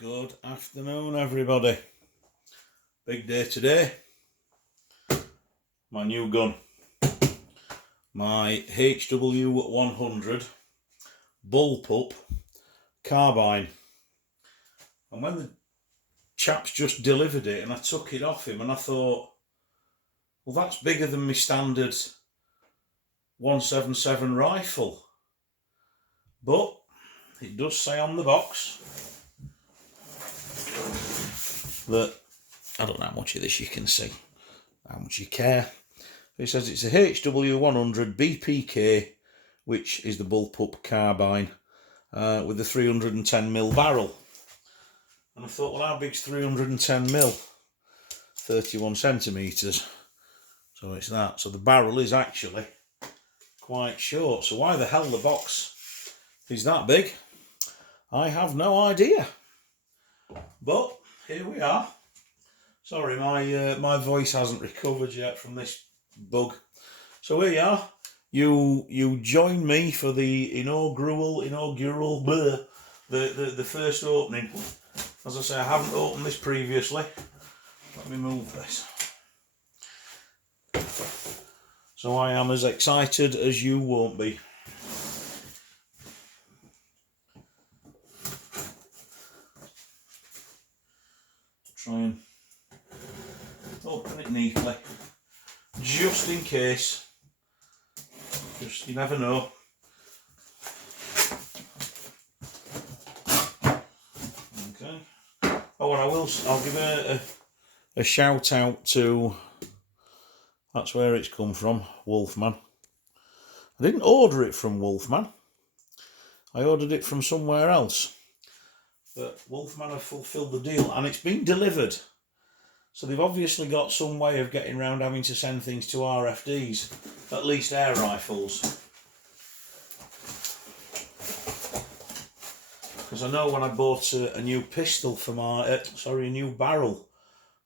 Good afternoon, everybody. Big day today. My new gun, my HW100 BullPup Carbine. And when the chaps just delivered it and I took it off him and I thought, well, that's bigger than my standard 177 rifle. But it does say on the box that, I don't know how much of this you can see, how much you care. It says it's a HW100 BPK, which is the BullPup Carbine, with a 310mm barrel. And I thought, well, how big's 310mm? 31 centimetres. So it's that. So the barrel is actually quite short. So why the hell the box is that big? I have no idea. But here we are. Sorry, my voice hasn't recovered yet from this bug. So here you are. You join me for the inaugural the first opening. As I say, I haven't opened this previously. Let me move this. So I am as excited as you won't be. Try and open it neatly, just in case. Just, you never know. Okay. Oh, and I'll give a shout out to, that's where it's come from, Wolfman. I didn't order it from Wolfman. I ordered it from somewhere else. But Wolfman have fulfilled the deal and it's been delivered. So they've obviously got some way of getting around having to send things to RFDs, at least air rifles. Because I know when I bought a new pistol for my, a new barrel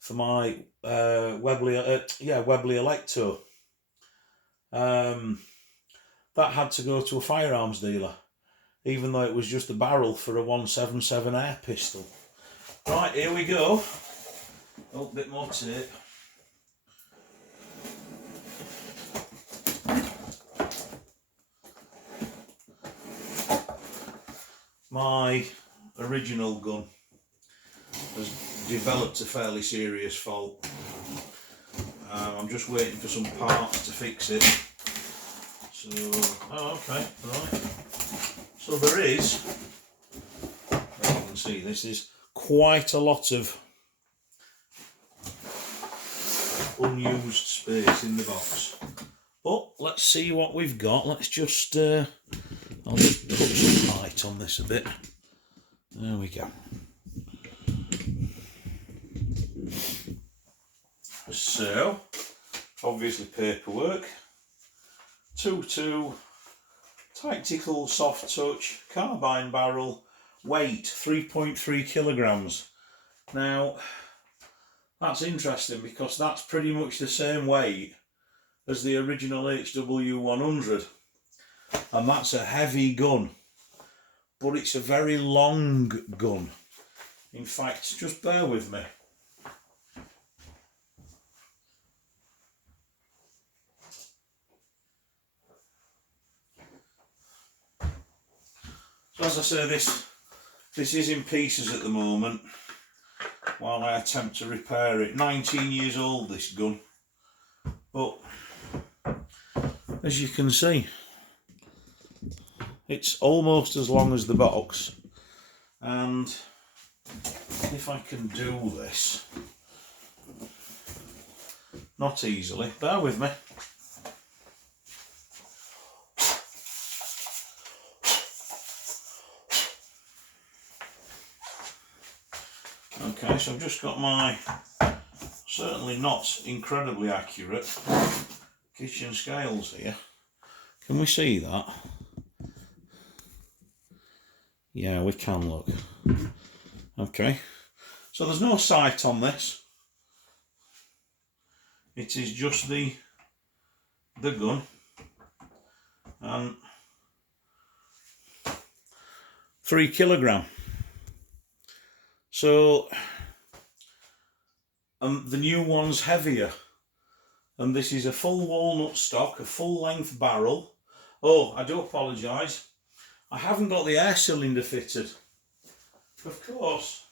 for my Webley Electo, that had to go to a firearms dealer, even though it was just a barrel for a 177 air pistol. Right, here we go. Oh, a bit more tape. My original gun has developed a fairly serious fault. I'm just waiting for some parts to fix it. So, oh, okay, right. So there is, as you can see, this is quite a lot of unused space in the box. But let's see what we've got. Let's just, I'll just put some light on this a bit. There we go. So, obviously paperwork. 2.2 tactical soft touch carbine barrel, weight 3.3 kilograms. Now that's interesting because that's pretty much the same weight as the original HW100, and that's a heavy gun, but it's a very long gun. In fact, just bear with me. So as I say, this is in pieces at the moment while I attempt to repair it. 19 years old, this gun, but as you can see, it's almost as long as the box. And if I can do this, not easily, bear with me. Okay, so I've just got my, certainly not incredibly accurate, kitchen scales here. Can we see that? Yeah, we can, look. Okay, so there's no sight on this. It is just the gun, and 3 kilogram. So the new one's heavier, and this is a full walnut stock, a full length barrel. Oh, I do apologise, I haven't got the air cylinder fitted, of course.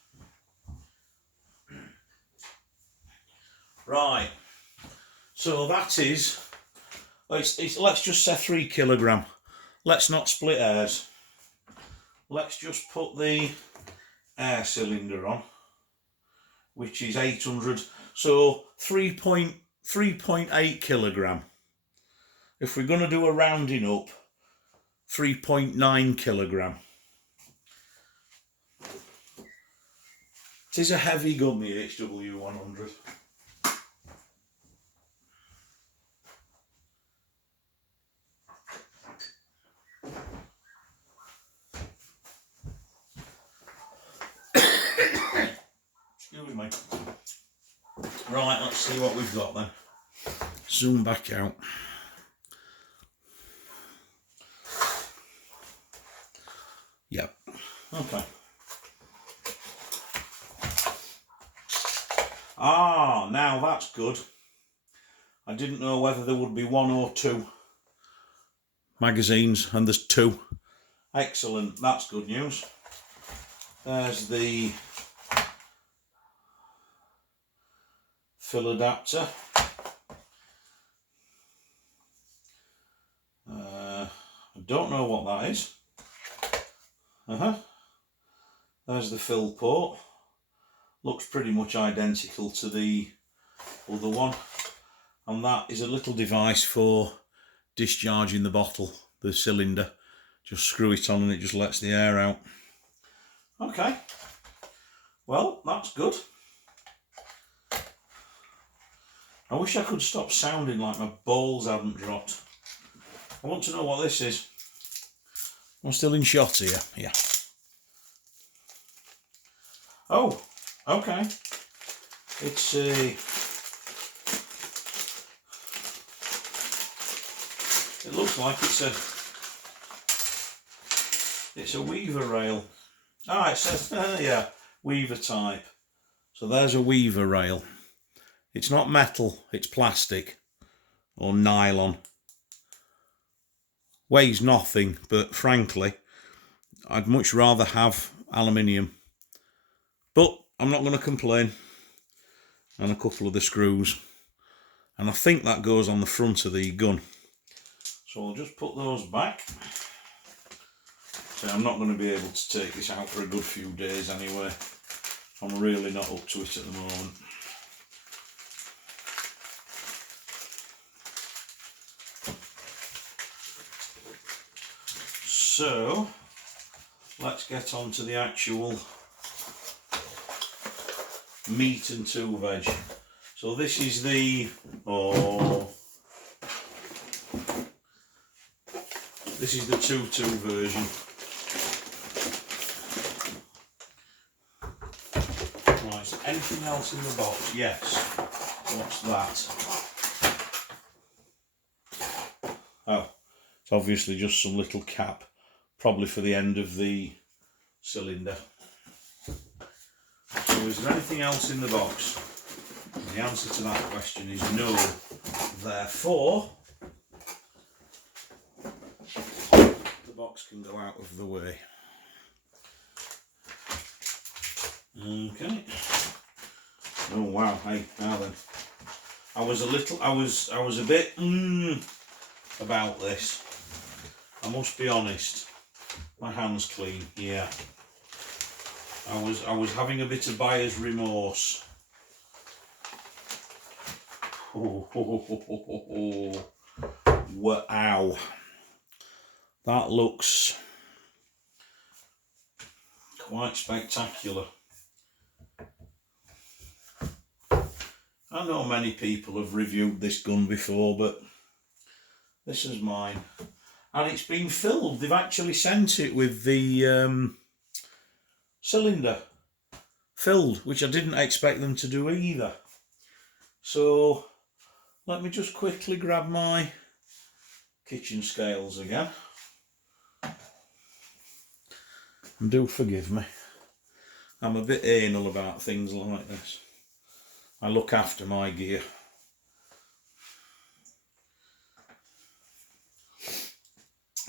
Right, so that is, let's just say 3 kilogram. Let's not split hairs. Let's just put the air cylinder on, which is 800, so 3.8 kilogram. If we're going to do a rounding up, 3.9 kilogram. It is a heavy gun, the HW100. Excuse me. Right, let's see what we've got then. Zoom back out. Yep. Okay. Ah, now that's good. I didn't know whether there would be 1 or 2 magazines, and there's 2. Excellent, that's good news. There's the fill adapter. I don't know what that is. There's the fill port. Looks pretty much identical to the other one. And that is a little device for discharging the bottle, the cylinder. Just screw it on and it just lets the air out. Okay. Well, that's good. I wish I could stop sounding like my balls hadn't dropped. I want to know what this is. I'm still in shot here. Yeah. Oh, okay. It's a... It looks like it's a weaver rail. Ah, it says, yeah, weaver type. So there's a weaver rail. It's not metal, it's plastic or nylon. Weighs nothing, but frankly, I'd much rather have aluminium. But I'm not going to complain. And a couple of the screws. And I think that goes on the front of the gun. So I'll just put those back. So I'm not going to be able to take this out for a good few days anyway. I'm really not up to it at the moment. So let's get on to the actual meat and 2 veg. So this is the this is the 2-2 version. Right, so anything else in the box? Yes. What's that? Oh, it's obviously just some little cap, probably for the end of the cylinder. So is there anything else in the box? And the answer to that question is no. Therefore, the box can go out of the way. Okay. Oh wow, hey, now then. I was a bit about this. I must be honest. My hand's clean, yeah. I was having a bit of buyer's remorse. Wow. That looks quite spectacular. I know many people have reviewed this gun before, but this is mine. And it's been filled. They've actually sent it with the cylinder filled, which I didn't expect them to do either. So let me just quickly grab my kitchen scales again. And do forgive me. I'm a bit anal about things like this. I look after my gear.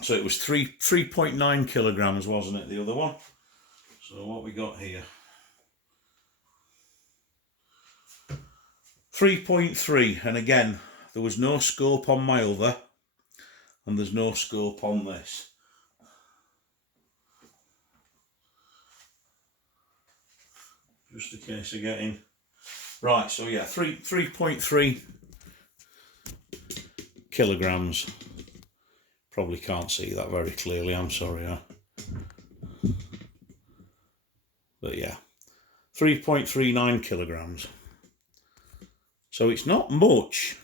So it was 3.9 kilograms, wasn't it, the other one? So what we got here? 3.3, and again, there was no scope on my other, and there's no scope on this. Just a case of getting... Right, so yeah, 3.3 kilograms. Probably can't see that very clearly, I'm sorry. But yeah, 3.39 kilograms. So it's not much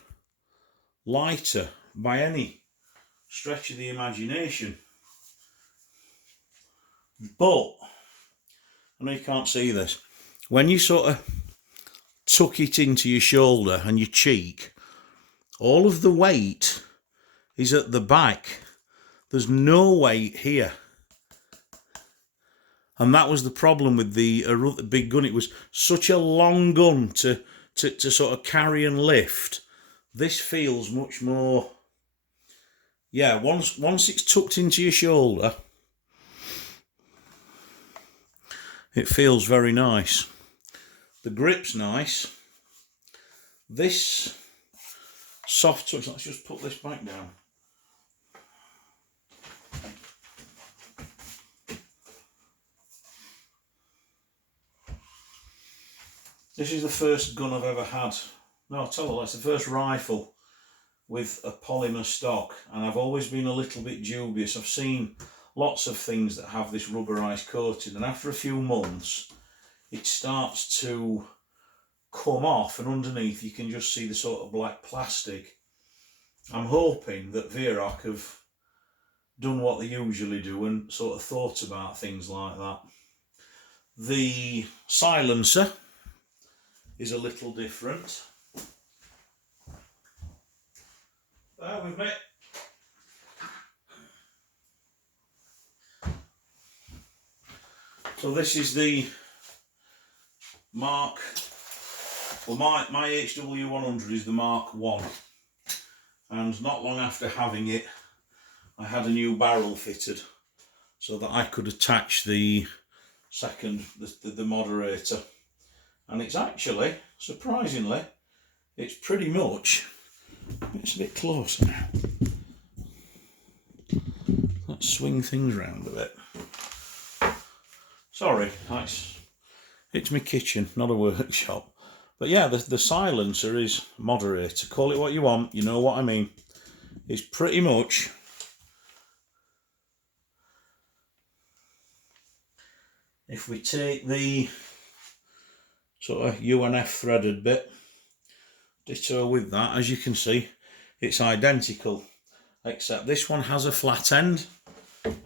lighter by any stretch of the imagination. But, I know you can't see this, when you sort of tuck it into your shoulder and your cheek, all of the weight is at the back. There's no weight here. And that was the problem with the big gun. It was such a long gun to sort of carry and lift. This feels much more... Yeah, once it's tucked into your shoulder, it feels very nice. The grip's nice. This soft touch, let's just put this back down. This is the first gun I've ever had. No, tell you, it's the first rifle with a polymer stock, and I've always been a little bit dubious. I've seen lots of things that have this rubberized coating, and after a few months it starts to come off, and underneath you can just see the sort of black plastic. I'm hoping that Weirhrauch have done what they usually do and sort of thought about things like that. The silencer is a little different. Bear with me. So this is the Mark, well my HW100 is the Mark 1, and not long after having it I had a new barrel fitted so that I could attach the second, the moderator, and it's actually, surprisingly, it's pretty much, it's a bit closer now. Let's swing things round a bit. Sorry, it's my kitchen, not a workshop. But yeah, the silencer is moderator. Call it what you want, you know what I mean. It's pretty much if we take the sort of UNF threaded bit, ditto with that, as you can see, it's identical, except this one has a flat end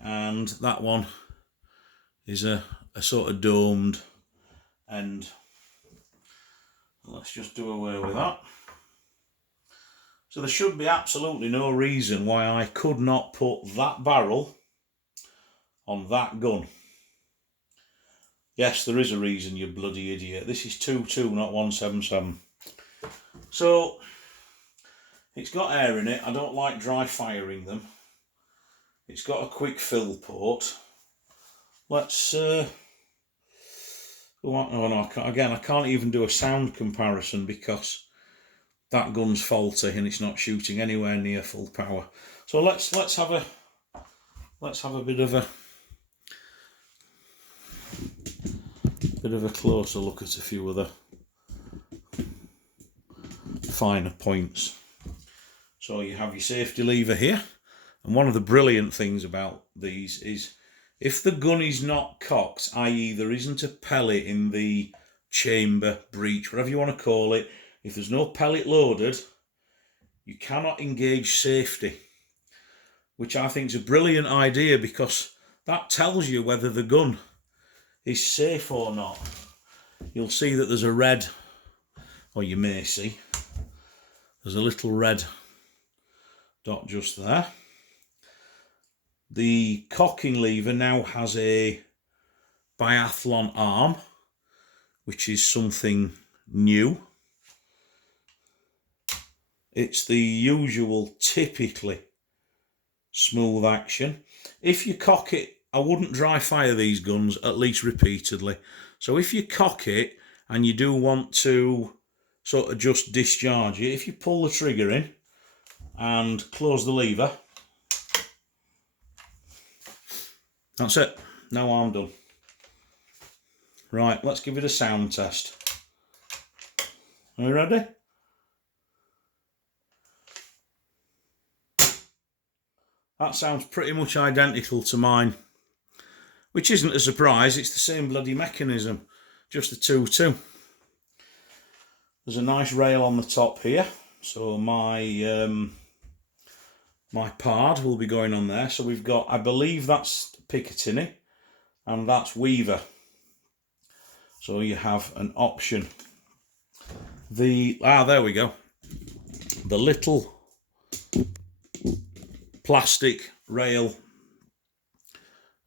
and that one is a sort of domed end. Let's just do away with that. So there should be absolutely no reason why I could not put that barrel on that gun. Yes, there is a reason, you bloody idiot. This is 2.2, not 177. So it's got air in it. I don't like dry firing them. It's got a quick fill port. Let's oh no, I can't even do a sound comparison because that gun's faulty and it's not shooting anywhere near full power. So let's have a bit of a closer look at a few of the finer points. So you have your safety lever here, and one of the brilliant things about these is if the gun is not cocked, i.e. there isn't a pellet in the chamber, breech, whatever you want to call it, if there's no pellet loaded, you cannot engage safety, which I think is a brilliant idea because that tells you whether the gun is safe or not. You'll see that there's a red, or you may see, there's a little red dot just there. The cocking lever now has a biathlon arm, which is something new. It's the usual, typically smooth action. If you cock it, I wouldn't dry fire these guns, at least repeatedly. So if you cock it and you do want to sort of just discharge it, if you pull the trigger in and close the lever, that's it. Now I'm done. Right, let's give it a sound test. Are you ready? That sounds pretty much identical to mine, which isn't a surprise. It's the same bloody mechanism, just the 2-2. There's a nice rail on the top here, so my my pard will be going on there. So we've got, I believe that's Picatinny, and that's Weaver. So you have an option. There we go. The little plastic rail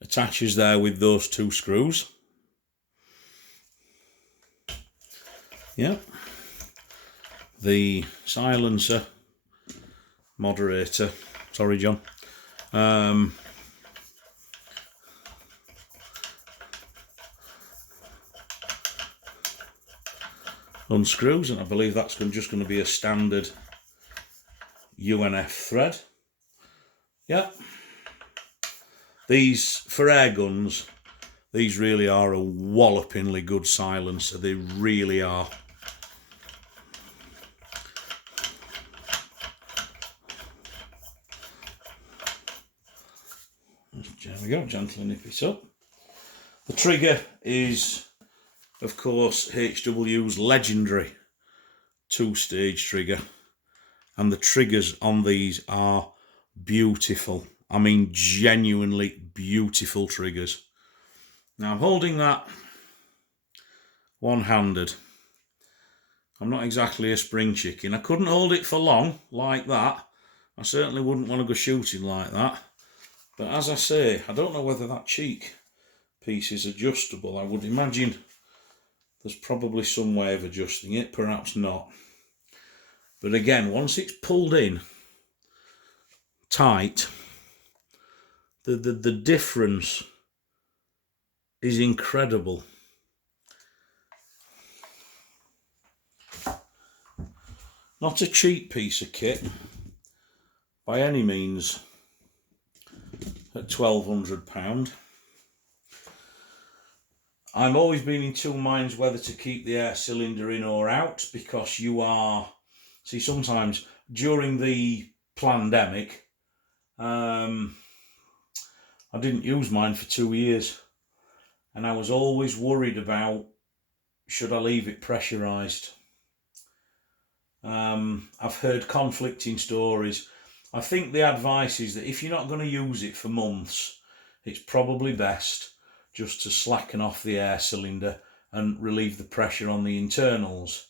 attaches there with those 2 screws. Yeah. The silencer moderator. Sorry, John. Unscrews, and I believe that's just going to be a standard UNF thread. Yeah. These, for air guns, these really are a wallopingly good silencer. They really are. There we go, gently nip it up. The trigger is, of course, HW's legendary 2-stage trigger, and the triggers on these are beautiful. I mean, genuinely beautiful triggers. Now I'm holding that one-handed. I'm not exactly a spring chicken. I couldn't hold it for long like that. I certainly wouldn't want to go shooting like that. But as I say, I don't know whether that cheek piece is adjustable. I would imagine there's probably some way of adjusting it, perhaps not. But again, once it's pulled in tight, the difference is incredible. Not a cheap piece of kit by any means at £1,200. I'm always been in 2 minds whether to keep the air cylinder in or out, because see, sometimes during the pandemic, I didn't use mine for 2 years, and I was always worried about, should I leave it pressurised? I've heard conflicting stories. I think the advice is that if you're not going to use it for months, it's probably best just to slacken off the air cylinder and relieve the pressure on the internals.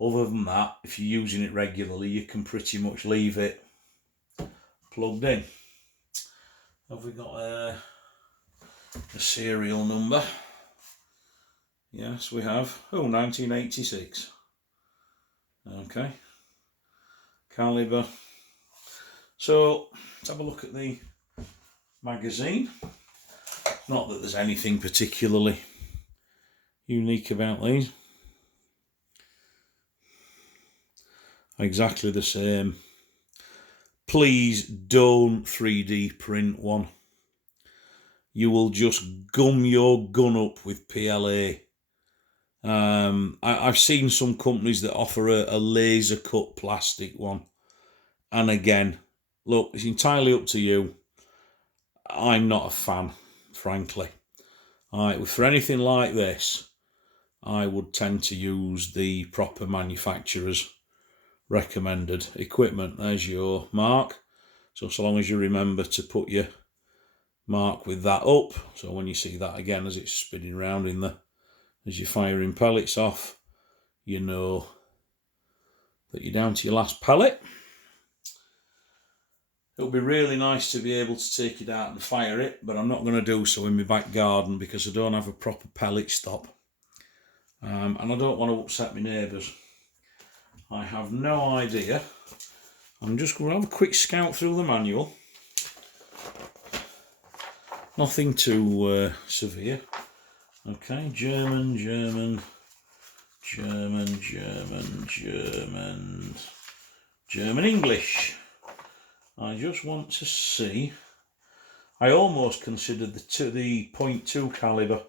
Other than that, if you're using it regularly, you can pretty much leave it plugged in. Have we got a serial number? Yes, we have. Oh, 1986. Okay. Calibre. So, let's have a look at the magazine. Not that there's anything particularly unique about these. Exactly the same. Please don't 3D print one. You will just gum your gun up with PLA. I've seen some companies that offer a laser cut plastic one. And again, look, it's entirely up to you. I'm not a fan, frankly. For anything like this, I would tend to use the proper manufacturer's recommended equipment. There's your mark. So long as you remember to put your mark with that up, so when you see that again as it's spinning around as you're firing pellets off, you know that you're down to your last pellet. It would be really nice to be able to take it out and fire it, but I'm not going to do so in my back garden because I don't have a proper pellet stop. and I don't want to upset my neighbours. I have no idea. I'm just going to have a quick scout through the manual. Nothing too severe. Okay, German, German, German, German, German, German English. I just want to see. I almost considered the .2 caliber,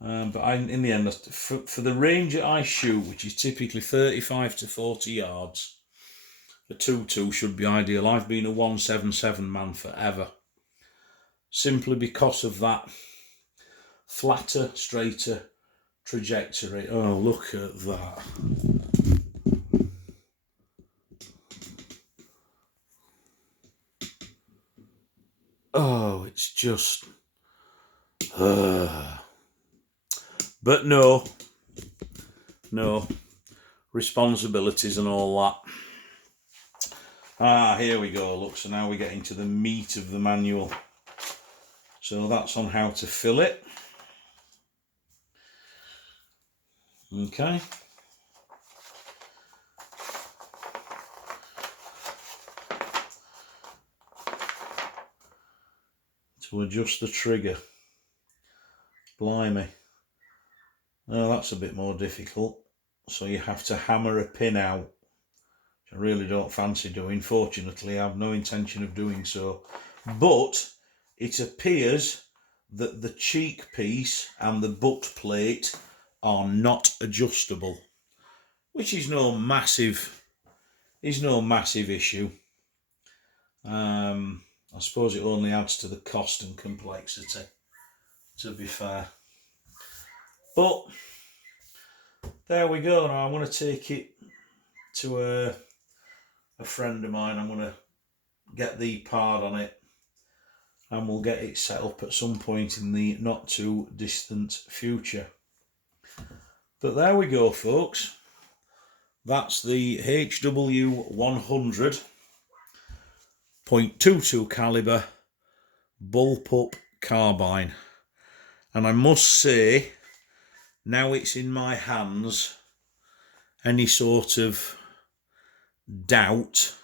but in the end, for the range that I shoot, which is typically 35 to 40 yards, the 2.2 should be ideal. I've been a 177 man forever, simply because of that flatter, straighter trajectory. Oh, look at that. Oh, it's just... But no, responsibilities and all that. Ah, here we go, look, so now we get into the meat of the manual. So that's on how to fill it. Okay. To adjust the trigger. Blimey. Oh, that's a bit more difficult. So you have to hammer a pin out, which I really don't fancy doing. Fortunately, I have no intention of doing so. But it appears that the cheek piece and the butt plate are not adjustable, which is no massive issue. I suppose it only adds to the cost and complexity, to be fair. But there we go. Now I'm going to take it to a friend of mine. I'm going to get the part on it, and we'll get it set up at some point in the not too distant future. But there we go, folks. That's the HW100 .22 caliber BullPup carbine, and I must say, now it's in my hands, any sort of doubt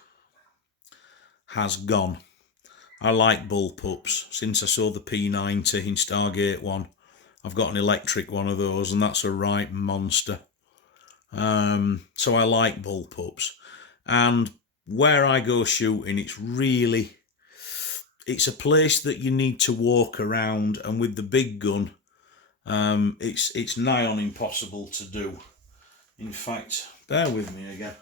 has gone. I like BullPups. Since I saw the P90 in Stargate 1, I've got an electric one of those, and that's a right monster. So I like BullPups, and where I go shooting, it's a place that you need to walk around, and with the big gun, it's nigh on impossible to do. In fact, bear with me again.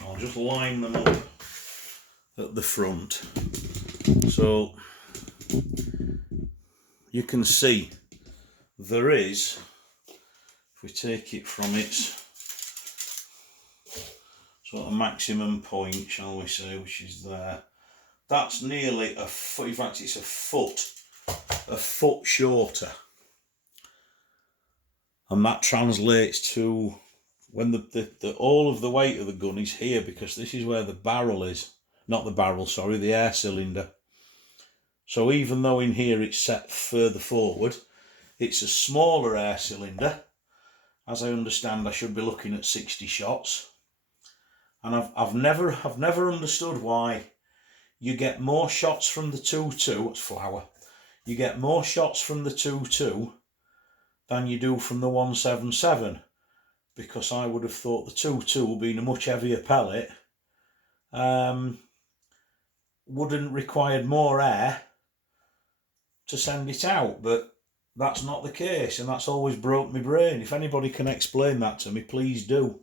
I'll just line them up at the front, so you can see there is, if we take it from its sort of maximum point, shall we say, which is there, that's nearly a foot. In fact, it's a foot shorter, and that translates to when the all of the weight of the gun is here, because this is where the barrel is, not the barrel, sorry, the air cylinder. So even though in here it's set further forward, it's a smaller air cylinder. As I understand, I should be looking at 60 shots, and I've never understood why you get more shots from the 2.2. It's flour. You get more shots from the 2.2 than you do from the 177. Because I would have thought the 2.2, being a much heavier pellet, wouldn't require more air to send it out, but that's not the case, and that's always broke my brain. If anybody can explain that to me, please do.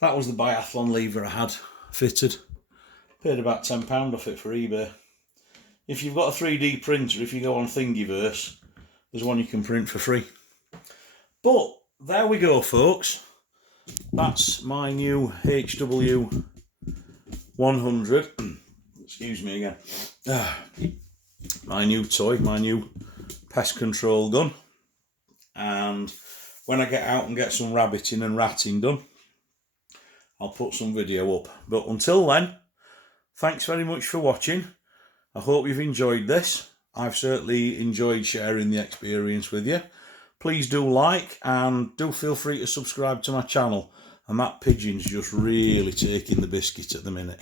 That was the biathlon lever I had fitted. Paid about £10 off it for eBay. If you've got a 3D printer, if you go on Thingiverse, there's one you can print for free. But there we go, folks. That's my new HW100 HW100. Excuse me again. My new toy, my new pest control gun. And when I get out and get some rabbiting and ratting done, I'll put some video up. But until then, thanks very much for watching. I hope you've enjoyed this. I've certainly enjoyed sharing the experience with you. Please do like and do feel free to subscribe to my channel. And that pigeon's just really taking the biscuit at the minute.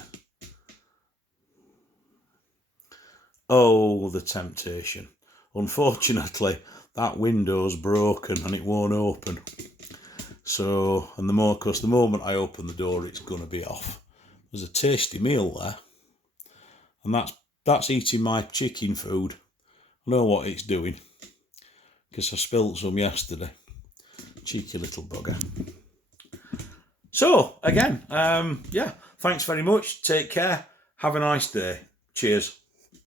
Oh, the temptation. Unfortunately, that window's broken and it won't open. So, and because the moment I open the door, it's going to be off. There's a tasty meal there. And that's eating my chicken food. I know what it's doing, because I spilt some yesterday. Cheeky little bugger. So, again, yeah, thanks very much. Take care. Have a nice day. Cheers.